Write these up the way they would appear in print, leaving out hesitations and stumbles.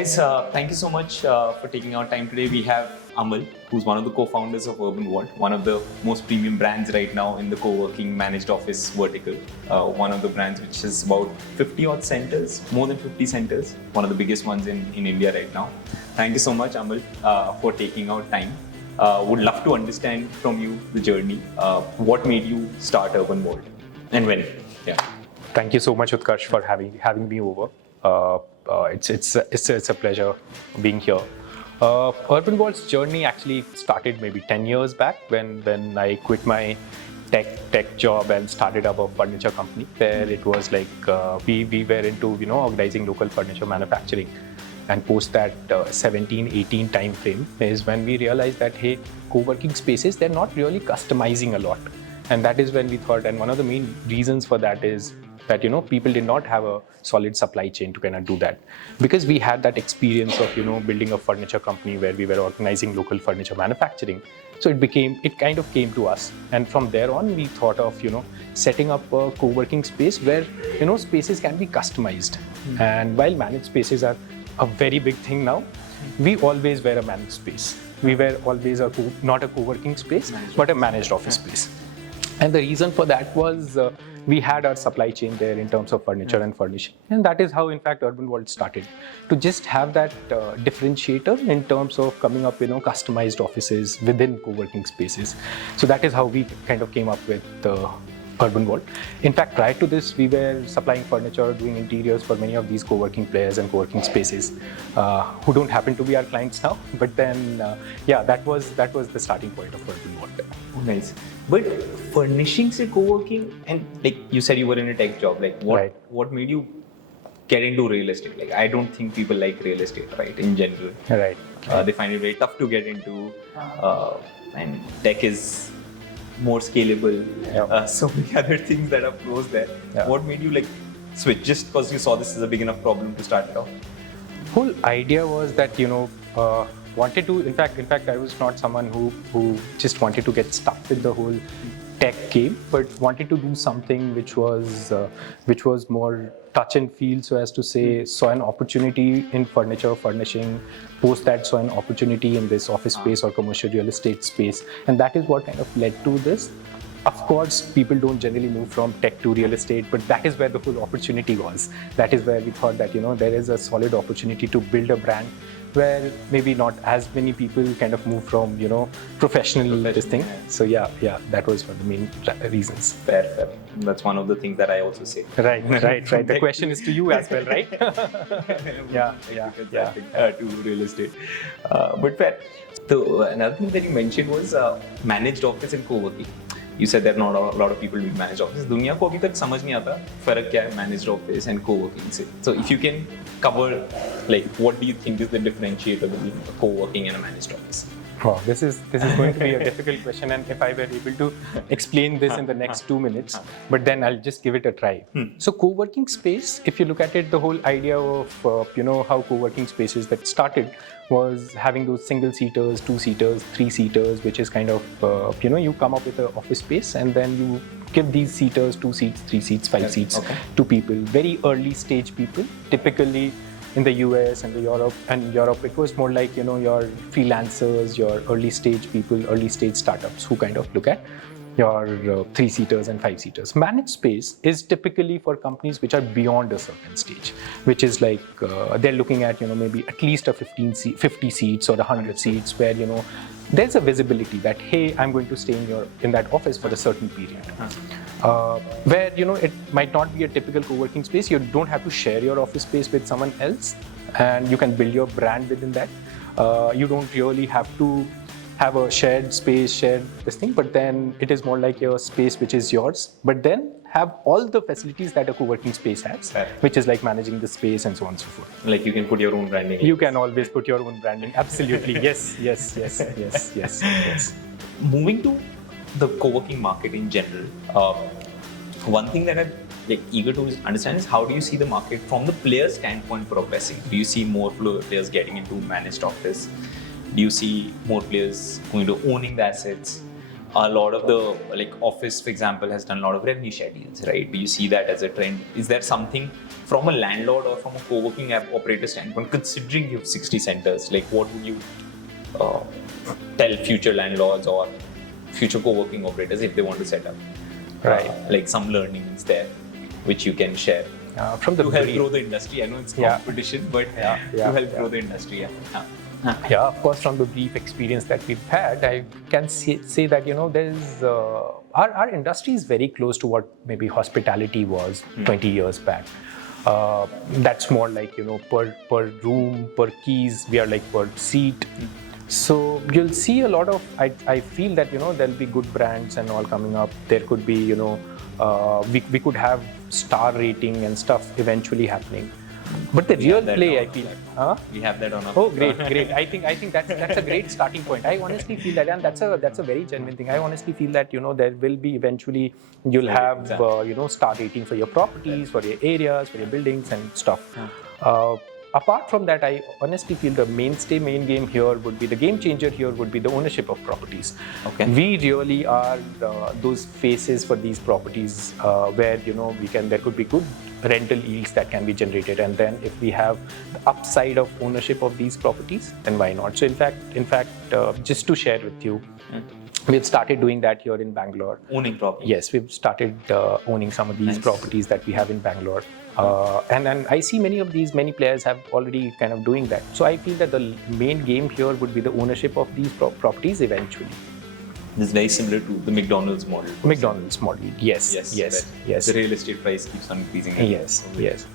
Guys, thank you so much for taking our time today. We have Amal, who's one of the co-founders of Urban Vault, one of the most premium brands right now in the co-working managed office vertical. One of the brands which is about 50 odd centers, more than 50 centers, one of the biggest ones in India right now. Thank you so much, Amal, for taking our time. Would love to understand from you the journey. What made you start Urban Vault and when? Yeah. Thank you so much, Utkarsh, for having me over. It's a pleasure being here. Urban Vault's journey actually started maybe 10 years back when I quit my tech job and started up a furniture company. Where it was like we were into organizing local furniture manufacturing. And post that 17-18 time frame is when we realized that hey, co-working spaces, they're not really customizing a lot. And that is when we thought, and one of the main reasons for that is that people did not have a solid supply chain to kind of do that, because we had that experience of building a furniture company where we were organizing local furniture manufacturing. So it kind of came to us, and from there on we thought of setting up a co-working space where spaces can be customized. And while managed spaces are a very big thing now, we always were a managed space. We were always not a co-working space, but a managed office space. And the reason for that was we had our supply chain there in terms of furniture and furnishing. And that is how, in fact, Urban Vault started. To just have that differentiator in terms of coming up with customized offices within co-working spaces. So that is how we kind of came up with Urban Vault. In fact, prior to this, we were supplying furniture, doing interiors for many of these co-working players and co-working spaces who don't happen to be our clients now. But then, that was the starting point of Urban Vault. Oh, nice. But furnishing say co-working, and like you said, you were in a tech job. Like what made you get into real estate? Like I don't think people like real estate, right? In general, right? They find it very tough to get into, and tech is more scalable. So many other things that are pros there. What made you like switch? Just because you saw this is a big enough problem to start it off? Whole idea was that wanted to. In fact, I was not someone who just wanted to get stuck with the whole tech game, but wanted to do something which was more touch and feel, so as to say, saw an opportunity in furniture furnishing, post that saw an opportunity in this office space or commercial real estate space, and that is what kind of led to this. Of course, people don't generally move from tech to real estate, but that is where the full opportunity was. That is where we thought that there is a solid opportunity to build a brand where maybe not as many people kind of move from professional this thing. So that was one of the main reasons. Fair. That's one of the things that I also say. Right. The question is to you as well, right? Yeah. To real estate, but fair. So another thing that you mentioned was managed office and co-working. You said there are not a lot of people doing managed office. दुनिया को अभी तक समझ नहीं आता फर्क क्या है managed office and co-working से. So if you can cover, like, what do you think is the differentiator between a co-working and a managed office? Wow, this is going to be a difficult question, and if I were able to explain this in the next 2 minutes, but then I'll just give it a try. So co-working space, if you look at it, the whole idea of how co-working spaces that started was having those single seaters, 2-seaters, 3-seaters, which is kind of you come up with an office space and then you give these seaters, 2 seats, 3 seats, 5 seats to people, very early stage people, typically. In the US and Europe, it was more like your freelancers, your early stage people, early stage startups who kind of look at your 3-seaters and 5-seaters. Managed space is typically for companies which are beyond a certain stage, which is like they're looking at maybe at least a 50 seats or 100 seats where there's a visibility that hey, I'm going to stay in that office for a certain period. Where it might not be a typical co-working space. You don't have to share your office space with someone else, and you can build your brand within that. You don't really have to have a shared space, shared this thing, but then it is more like your space which is yours, but then have all the facilities that a co-working space has, which is like managing the space and so on and so forth. Like you can put your own branding. You can always put your own branding. Absolutely. Yes. Moving to the co-working market in general, one thing that I'm eager to understand is how do you see the market from the player's standpoint progressing? Do you see more players getting into managed office? Do you see more players going to owning the assets? A lot of the Office, for example, has done a lot of revenue share deals, right? Do you see that as a trend? Is there something from a landlord or from a co-working app operator standpoint, considering you have 60 centers, like what would you tell future landlords or future co-working operators if they want to set up? Right. Like some learnings there, which you can share. From the to help brief. grow the industry. I know it's competition, but to help grow the industry. Yeah, of course, from the brief experience that we've had, I can say that, there's our industry is very close to what maybe hospitality was 20 years back. That's more like, per room, per keys, we are like per seat. So you'll see a lot of, I feel that, there'll be good brands and all coming up. There could be, we could have star rating and stuff eventually happening. But the real play, I feel, we have that on our. Oh, great. I think that's a great starting point. I honestly feel that, and that's a very genuine thing. I honestly feel that there will be eventually you'll have star rating for your properties, for your areas, for your buildings and stuff. Apart from that, I honestly feel the main game here would be the game changer here would be the ownership of properties. Okay. We really are those faces for these properties where there could be good rental yields that can be generated, and then if we have the upside of ownership of these properties, then why not? So in fact, just to share with you, we've started doing that here in Bangalore. Owning properties. Yes, we've started owning some of these properties that we have in Bangalore. And I see many players have already kind of doing that. So I feel that the main game here would be the ownership of these properties eventually. This is very similar to the McDonald's model. McDonald's model, yes. The real estate price keeps on increasing. Yes.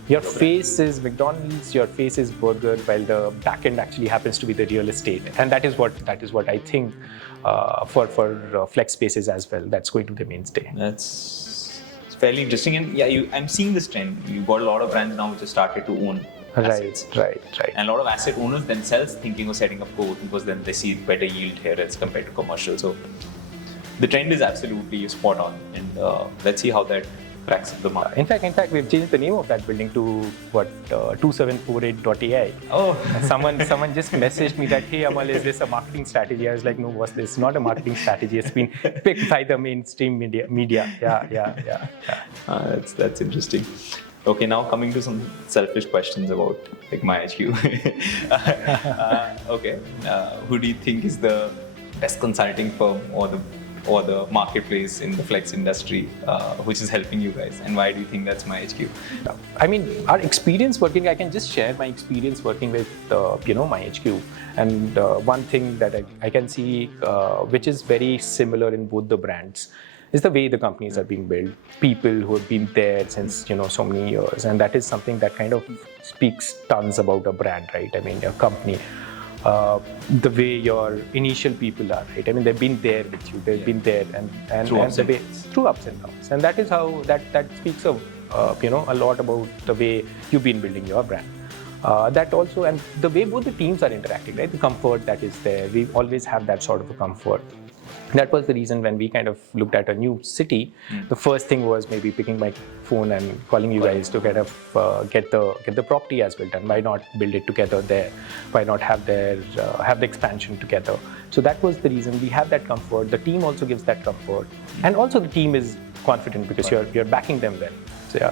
Your face is McDonald's, your face is burger, while the back end actually happens to be the real estate. And that is what I think for flex spaces as well. That's going to be the mainstay. It's fairly interesting, and I'm seeing this trend. You've got a lot of brands now which have started to own assets. Right. And a lot of asset owners themselves thinking of setting up co-working because then they see better yield here as compared to commercial. So the trend is absolutely spot on, and let's see how that cracks up the market. In fact, we've changed the name of that building to 2748.ai. Oh, someone just messaged me that, hey Amal, is this a marketing strategy? I was like, no, boss, this is not a marketing strategy. It's been picked by the mainstream media. Yeah. That's interesting. Okay, now coming to some selfish questions about like myHQ. Who do you think is the best consulting firm or the marketplace in the flex industry which is helping you guys, and why do you think that's myHQ? I mean, our experience working, I can just share my experience working with myHQ, and one thing that I can see which is very similar in both the brands is the way the companies are being built. People who have been there since so many years, and that is something that kind of speaks tons about a brand, right? I mean, your company. The way your initial people are, right? I mean, they've been there with you. They've been there, and through ups and downs, and that is how that speaks of a lot about the way you've been building your brand. That also, and the way both the teams are interacting, right? The comfort that is there. We always have that sort of a comfort. That was the reason when we kind of looked at a new city, the first thing was maybe picking my phone and calling you guys to get the property as built, and why not build it together there? Why not have the expansion together? So that was the reason. We have that comfort. The team also gives that comfort, and also the team is confident because you're backing them well. So yeah.